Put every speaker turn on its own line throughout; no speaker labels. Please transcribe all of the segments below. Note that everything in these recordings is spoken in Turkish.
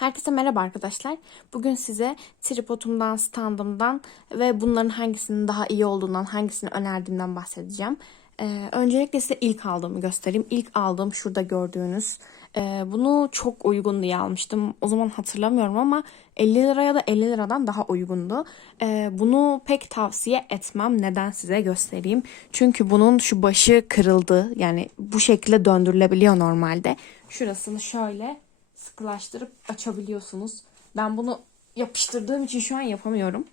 Herkese merhaba arkadaşlar. Bugün size tripodumdan, standımdan ve bunların hangisinin daha iyi olduğundan, hangisini önerdiğimden bahsedeceğim. Ee, öncelikle size ilk aldığımı göstereyim. İlk aldığım şurada gördüğünüz. Ee, bunu çok uygun diye almıştım. O zaman hatırlamıyorum ama 50 liraya da 50 liradan daha uygundu. Ee, bunu pek tavsiye etmem. Neden size göstereyim. Çünkü bunun şu başı kırıldı. Yani bu şekilde döndürülebiliyor normalde. Şurasını şöyle sıkılaştırıp açabiliyorsunuz. Ben bunu yapıştırdığım için şu an yapamıyorum.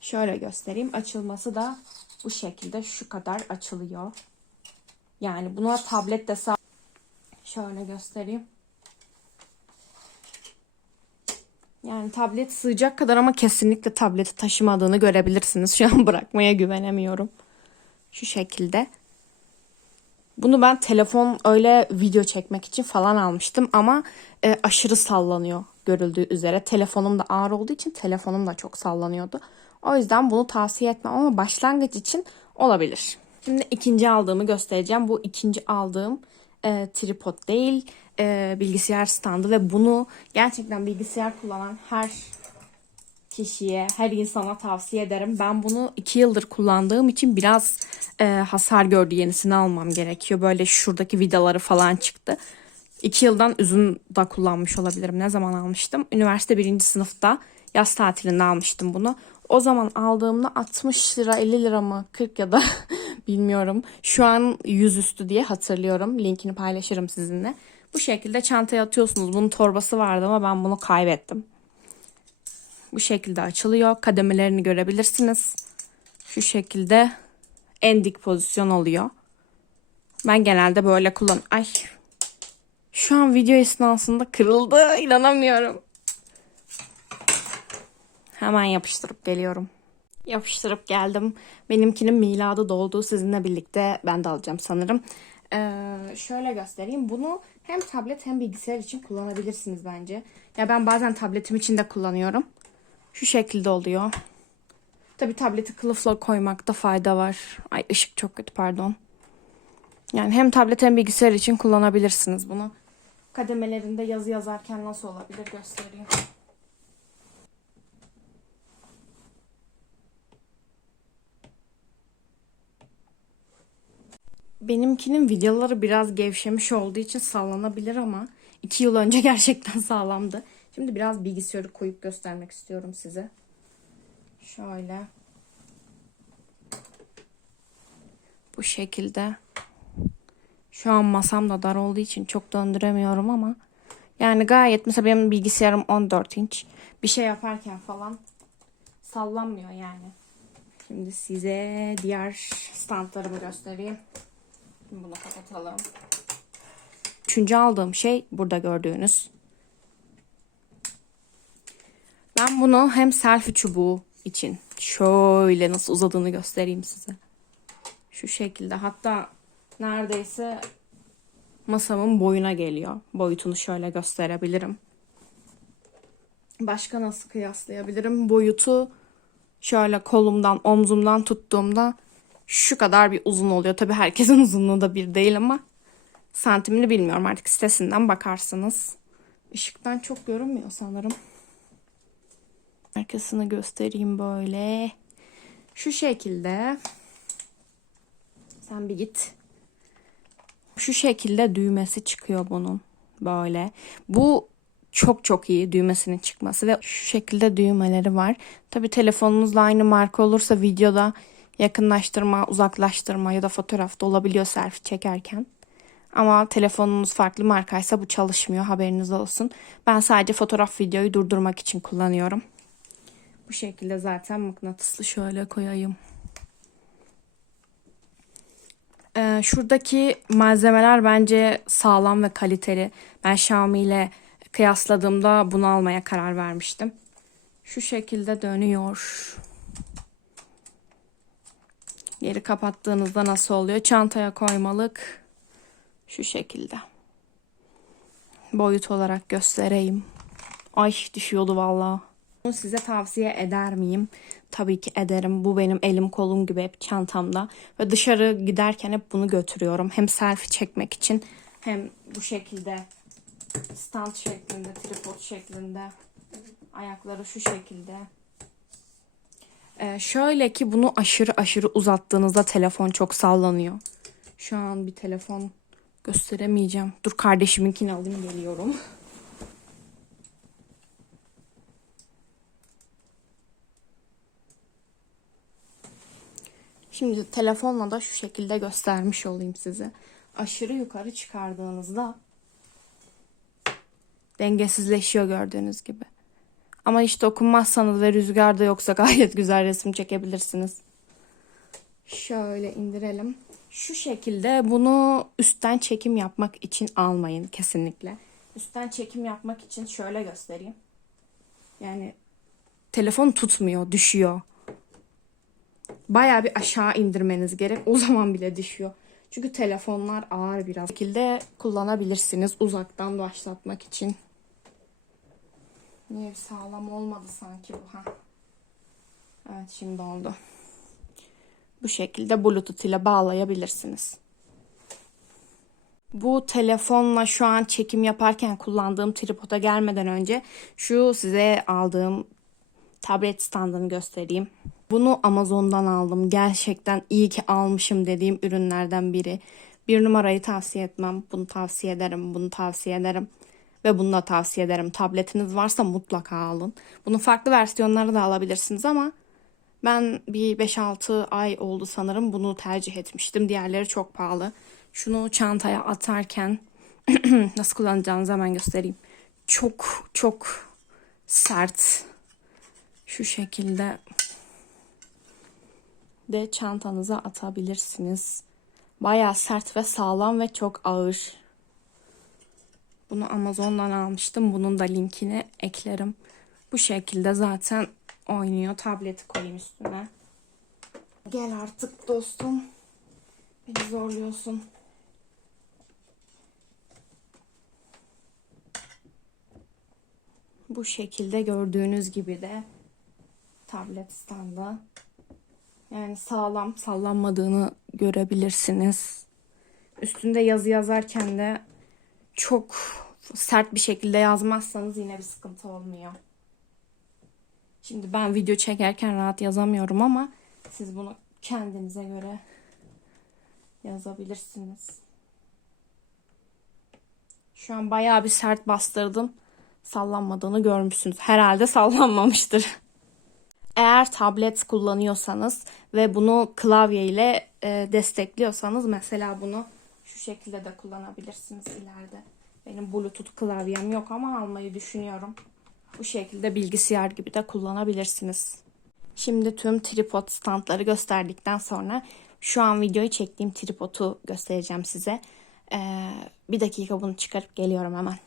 Şöyle göstereyim. Açılması da bu şekilde şu kadar açılıyor. Yani buna tablet de sağ Şöyle göstereyim. Yani tablet sığacak kadar ama kesinlikle tableti taşımadığını görebilirsiniz. Şu an bırakmaya güvenemiyorum. Şu şekilde. Bunu ben telefon öyle video çekmek için falan almıştım ama e, aşırı sallanıyor görüldüğü üzere. Telefonum da ağır olduğu için telefonum da çok sallanıyordu. O yüzden bunu tavsiye etmem ama başlangıç için olabilir. Şimdi ikinci aldığımı göstereceğim. Bu ikinci aldığım e, tripod değil e, bilgisayar standı ve bunu gerçekten bilgisayar kullanan her kişiye, her insana tavsiye ederim. Ben bunu iki yıldır kullandığım için biraz e, hasar gördü. Yenisini almam gerekiyor. Böyle şuradaki vidaları falan çıktı. İki yıldan uzun da kullanmış olabilirim. Ne zaman almıştım? Üniversite birinci sınıfta yaz tatilinde almıştım bunu. O zaman aldığımda 60 lira 50 lira mı 40 ya da bilmiyorum. Şu an yüzüstü diye hatırlıyorum. Linkini paylaşırım sizinle. Bu şekilde çantaya atıyorsunuz. Bunun torbası vardı ama ben bunu kaybettim. Bu şekilde açılıyor. Kademelerini görebilirsiniz. Şu şekilde en dik pozisyon oluyor. Ben genelde böyle kullan. Ay. Şu an video esnasında kırıldı. İnanamıyorum. Hemen yapıştırıp geliyorum. Yapıştırıp geldim. Benimkinin miladı doldu. Sizinle birlikte ben de alacağım sanırım. Ee, şöyle göstereyim. Bunu hem tablet hem bilgisayar için kullanabilirsiniz bence. Ya ben bazen tabletim için de kullanıyorum. Şu şekilde oluyor. Tabi tableti kılıfla koymakta fayda var. Ay ışık çok kötü pardon. Yani hem tablet hem bilgisayar için kullanabilirsiniz bunu. Kademelerinde yazı yazarken nasıl olabilir göstereyim. Benimkinin videoları biraz gevşemiş olduğu için sallanabilir ama iki yıl önce gerçekten sağlamdı. Şimdi biraz bilgisayarı koyup göstermek istiyorum size. Şöyle. Bu şekilde. Şu an masam da dar olduğu için çok döndüremiyorum ama yani gayet mesela benim bilgisayarım 14 inç. Bir şey yaparken falan sallanmıyor yani. Şimdi size diğer standlarımı göstereyim. Bunu kapatalım. Üçüncü aldığım şey burada gördüğünüz. Ben bunu hem selfie çubuğu için şöyle nasıl uzadığını göstereyim size. Şu şekilde hatta neredeyse masamın boyuna geliyor. Boyutunu şöyle gösterebilirim. Başka nasıl kıyaslayabilirim? Boyutu şöyle kolumdan, omzumdan tuttuğumda şu kadar bir uzun oluyor. Tabii herkesin uzunluğu da bir değil ama santimini bilmiyorum. Artık sitesinden bakarsınız. Işıktan çok görünmüyor sanırım. Arkasını göstereyim böyle. Şu şekilde. Sen bir git. Şu şekilde düğmesi çıkıyor bunun. Böyle. Bu çok çok iyi düğmesinin çıkması ve şu şekilde düğmeleri var. Tabi telefonunuzla aynı marka olursa videoda yakınlaştırma, uzaklaştırma ya da fotoğrafta olabiliyor selfie çekerken. Ama telefonunuz farklı markaysa bu çalışmıyor haberiniz olsun. Ben sadece fotoğraf videoyu durdurmak için kullanıyorum. Bu şekilde zaten mıknatıslı şöyle koyayım. Ee, şuradaki malzemeler bence sağlam ve kaliteli. Ben Xiaomi ile kıyasladığımda bunu almaya karar vermiştim. Şu şekilde dönüyor. Geri kapattığınızda nasıl oluyor? Çantaya koymalık. Şu şekilde. Boyut olarak göstereyim. Ay düşüyordu vallahi. Bunu size tavsiye eder miyim? Tabii ki ederim. Bu benim elim kolum gibi hep çantamda. Ve dışarı giderken hep bunu götürüyorum. Hem selfie çekmek için hem bu şekilde stand şeklinde, tripod şeklinde. Ayakları şu şekilde. Ee, şöyle ki bunu aşırı aşırı uzattığınızda telefon çok sallanıyor. Şu an bir telefon gösteremeyeceğim. Dur kardeşiminkini alayım geliyorum. Şimdi telefonla da şu şekilde göstermiş olayım size. Aşırı yukarı çıkardığınızda dengesizleşiyor gördüğünüz gibi. Ama hiç dokunmazsanız ve rüzgar da yoksa gayet güzel resim çekebilirsiniz. Şöyle indirelim. Şu şekilde bunu üstten çekim yapmak için almayın kesinlikle. Üstten çekim yapmak için şöyle göstereyim. Yani telefon tutmuyor, düşüyor. Bayağı bir aşağı indirmeniz gerek. O zaman bile düşüyor. Çünkü telefonlar ağır biraz. Bu şekilde kullanabilirsiniz uzaktan başlatmak için. Niye sağlam olmadı sanki bu ha? Evet şimdi oldu. Bu şekilde Bluetooth ile bağlayabilirsiniz. Bu telefonla şu an çekim yaparken kullandığım tripoda gelmeden önce şu size aldığım tablet standını göstereyim. Bunu Amazon'dan aldım. Gerçekten iyi ki almışım dediğim ürünlerden biri. Bir numarayı tavsiye etmem. Bunu tavsiye ederim. Bunu tavsiye ederim. Ve bunu da tavsiye ederim. Tabletiniz varsa mutlaka alın. Bunun farklı versiyonları da alabilirsiniz ama ben bir 5-6 ay oldu sanırım bunu tercih etmiştim. Diğerleri çok pahalı. Şunu çantaya atarken nasıl kullanacağınızı hemen göstereyim. Çok çok sert. Şu şekilde de çantanıza atabilirsiniz. Baya sert ve sağlam ve çok ağır. Bunu Amazon'dan almıştım. Bunun da linkini eklerim. Bu şekilde zaten oynuyor. Tableti koyayım üstüne. Gel artık dostum. Beni zorluyorsun. Bu şekilde gördüğünüz gibi de tablet standı. Yani sağlam sallanmadığını görebilirsiniz. Üstünde yazı yazarken de çok sert bir şekilde yazmazsanız yine bir sıkıntı olmuyor. Şimdi ben video çekerken rahat yazamıyorum ama siz bunu kendinize göre yazabilirsiniz. Şu an bayağı bir sert bastırdım. Sallanmadığını görmüşsünüz. Herhalde sallanmamıştır. Eğer tablet kullanıyorsanız ve bunu klavye ile e, destekliyorsanız mesela bunu şu şekilde de kullanabilirsiniz ileride. Benim Bluetooth klavyem yok ama almayı düşünüyorum. Bu şekilde bilgisayar gibi de kullanabilirsiniz. Şimdi tüm tripod standları gösterdikten sonra şu an videoyu çektiğim tripodu göstereceğim size. Ee, bir dakika bunu çıkarıp geliyorum hemen.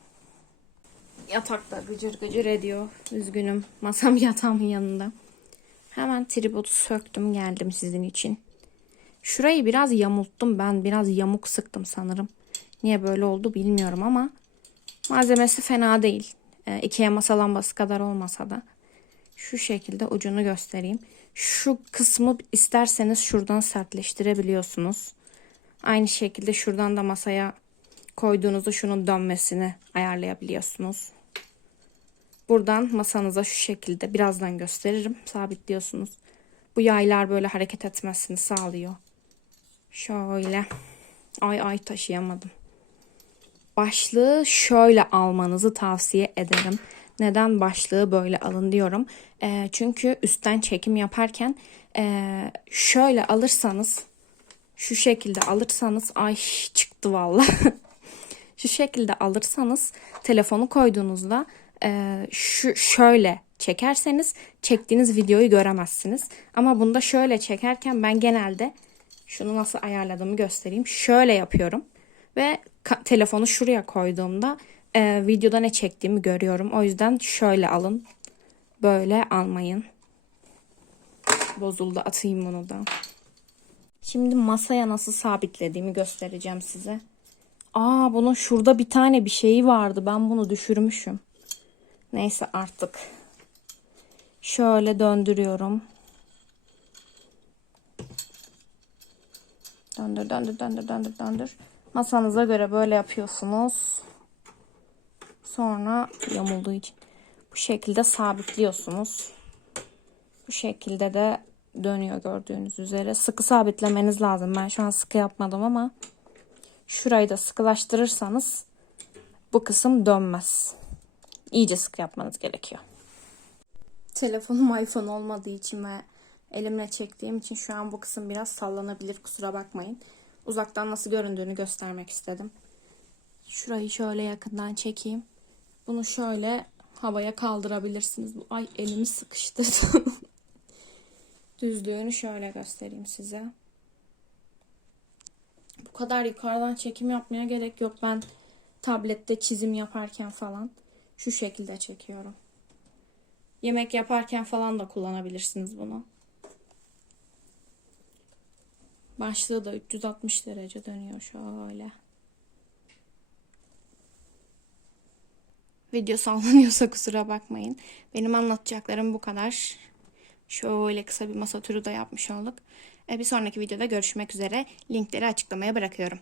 Yatakta gıcır gıcır ediyor. Üzgünüm. Masam yatağımın yanında. Hemen tripodu söktüm geldim sizin için. Şurayı biraz yamulttum. Ben biraz yamuk sıktım sanırım. Niye böyle oldu bilmiyorum ama malzemesi fena değil. E, Ikea masa lambası kadar olmasa da şu şekilde ucunu göstereyim. Şu kısmı isterseniz şuradan sertleştirebiliyorsunuz. Aynı şekilde şuradan da masaya koyduğunuzda şunun dönmesini ayarlayabiliyorsunuz. Buradan masanıza şu şekilde birazdan gösteririm. Sabitliyorsunuz. Bu yaylar böyle hareket etmesini sağlıyor. Şöyle. Ay ay taşıyamadım. Başlığı şöyle almanızı tavsiye ederim. Neden başlığı böyle alın diyorum. E, çünkü üstten çekim yaparken e, şöyle alırsanız şu şekilde alırsanız ay çıktı valla. şu şekilde alırsanız telefonu koyduğunuzda e, şu şöyle çekerseniz çektiğiniz videoyu göremezsiniz. Ama bunda şöyle çekerken ben genelde şunu nasıl ayarladığımı göstereyim. Şöyle yapıyorum ve telefonu şuraya koyduğumda e, videoda ne çektiğimi görüyorum. O yüzden şöyle alın. Böyle almayın. Bozuldu atayım bunu da. Şimdi masaya nasıl sabitlediğimi göstereceğim size. Aa bunun şurada bir tane bir şeyi vardı. Ben bunu düşürmüşüm. Neyse artık. Şöyle döndürüyorum. Döndür döndür döndür döndür döndür. Masanıza göre böyle yapıyorsunuz. Sonra yamulduğu için bu şekilde sabitliyorsunuz. Bu şekilde de dönüyor gördüğünüz üzere. Sıkı sabitlemeniz lazım. Ben şu an sıkı yapmadım ama şurayı da sıkılaştırırsanız bu kısım dönmez. İyice sıkı yapmanız gerekiyor. Telefonum iPhone olmadığı için ve elimle çektiğim için şu an bu kısım biraz sallanabilir. Kusura bakmayın. Uzaktan nasıl göründüğünü göstermek istedim. Şurayı şöyle yakından çekeyim. Bunu şöyle havaya kaldırabilirsiniz. Ay elimi sıkıştırdı. Düzlüğünü şöyle göstereyim size. Bu kadar yukarıdan çekim yapmaya gerek yok. Ben tablette çizim yaparken falan şu şekilde çekiyorum. Yemek yaparken falan da kullanabilirsiniz bunu. Başlığı da 360 derece dönüyor şöyle. Video sallanıyorsa kusura bakmayın. Benim anlatacaklarım bu kadar. Şöyle kısa bir masa turu da yapmış olduk. E, Bir sonraki videoda görüşmek üzere. Linkleri açıklamaya bırakıyorum.